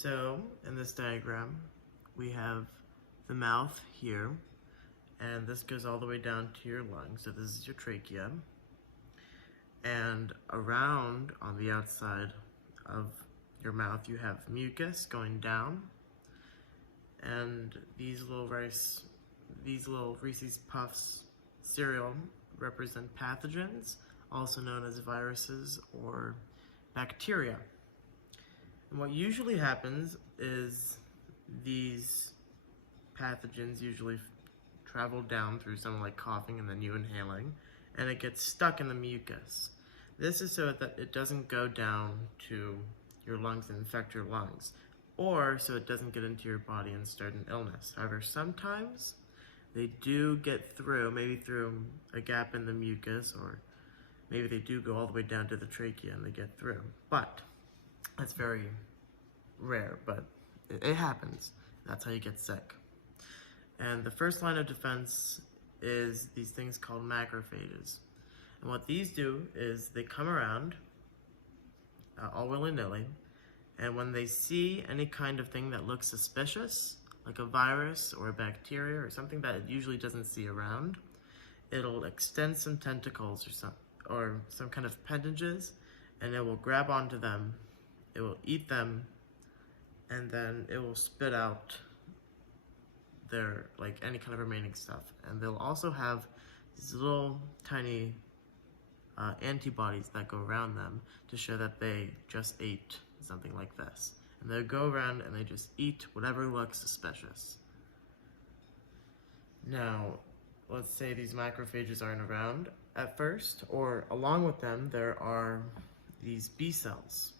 So, in this diagram, we have the mouth here, and this goes all the way down to your lungs. So this is your trachea. And around on the outside of your mouth, you have mucus going down, and these little Reese's Puffs cereal represent pathogens, also known as viruses or bacteria. And what usually happens is these pathogens usually travel down through something like coughing and then you inhaling, and it gets stuck in the mucus. This is so that it doesn't go down to your lungs and infect your lungs, or so it doesn't get into your body and start an illness. However, sometimes they do get through, maybe through a gap in the mucus, or maybe they do go all the way down to the trachea and they get through. But that's very rare, but it happens. That's how you get sick. And the first line of defense is these things called macrophages. And what these do is they come around all willy-nilly, and when they see any kind of thing that looks suspicious, like a virus or a bacteria or something that it usually doesn't see around, it'll extend some tentacles or some kind of appendages, and it will grab onto them, it will eat them, and then it will spit out their, like, any kind of remaining stuff. And they'll also have these little tiny antibodies that go around them to show that they just ate something like this. And they'll go around and they just eat whatever looks suspicious. Now, let's say these macrophages aren't around at first, or along with them there are these B cells.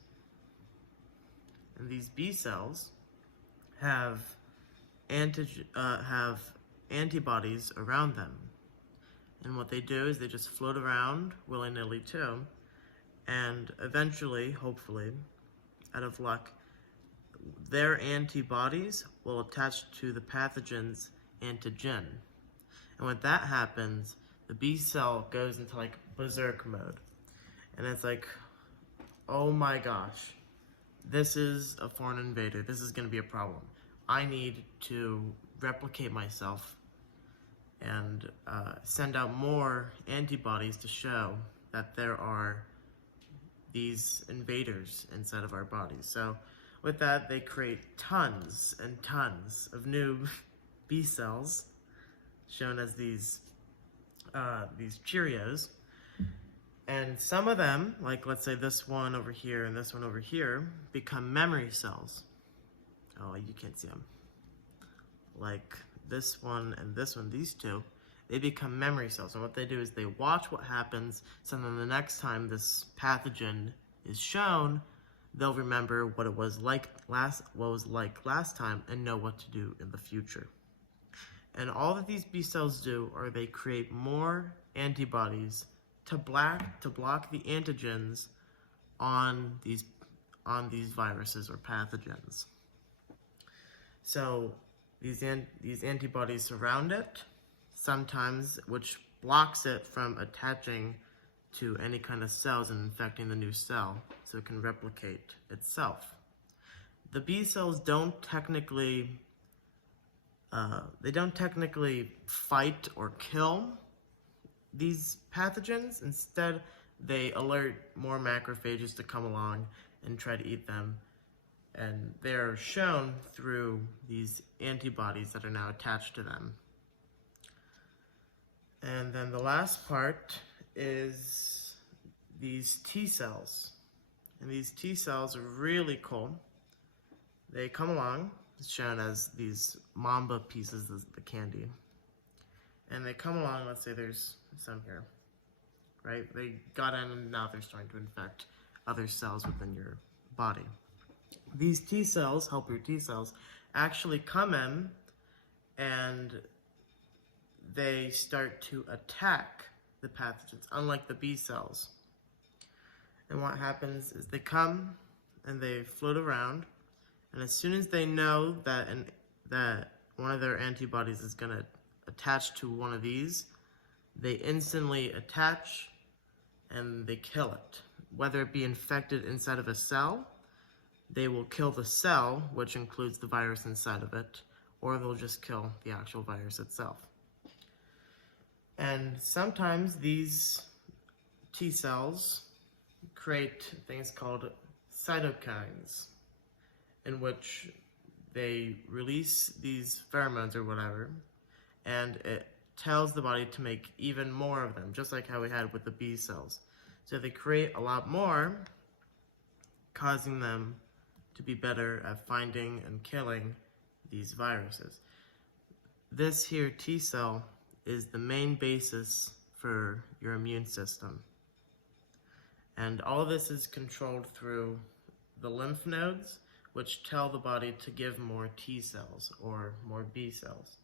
And these B cells have antibodies around them. And what they do is they just float around willy-nilly too, and eventually, hopefully, out of luck, their antibodies will attach to the pathogen's antigen. And when that happens, the B cell goes into like berserk mode. And it's like, oh my gosh, this is a foreign invader. This is gonna be a problem. I need to replicate myself and send out more antibodies to show that there are these invaders inside of our bodies. So with that, they create tons and tons of new B cells, shown as these Cheerios. And some of them, like let's say this one over here and this one over here, become memory cells. Oh, you can't see them. Like this one and this one, these two, they become memory cells. And what they do is they watch what happens, so then the next time this pathogen is shown, they'll remember what it was like last time and know what to do in the future. And all that these B cells do are they create more antibodies to block the antigens on these viruses or pathogens. So these antibodies surround it, sometimes, which blocks it from attaching to any kind of cells and infecting the new cell, so it can replicate itself. The B cells don't technically fight or kill these pathogens. Instead, they alert more macrophages to come along and try to eat them. And they're shown through these antibodies that are now attached to them. And then the last part is these T cells. And these T cells are really cool. They come along, it's shown as these Mamba pieces of the candy. And they come along, let's say there's some here, right? They got in and now they're starting to infect other cells within your body. These T cells, helper T cells, actually come in and they start to attack the pathogens, unlike the B cells. And what happens is they come and they float around, and as soon as they know that one of their antibodies is going to attach to one of these, they instantly attach and they kill it, whether it be infected inside of a cell they will kill the cell, which includes the virus inside of it, or they'll just kill the actual virus itself. And sometimes these T cells create things called cytokines, in which they release these pheromones or whatever, and it tells the body to make even more of them, just like how we had with the B cells. So they create a lot more, causing them to be better at finding and killing these viruses. This here T cell is the main basis for your immune system. And all of this is controlled through the lymph nodes, which tell the body to give more T cells or more B cells.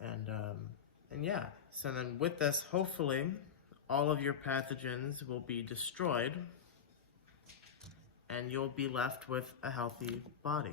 And yeah, so then with this, hopefully, all of your pathogens will be destroyed and you'll be left with a healthy body.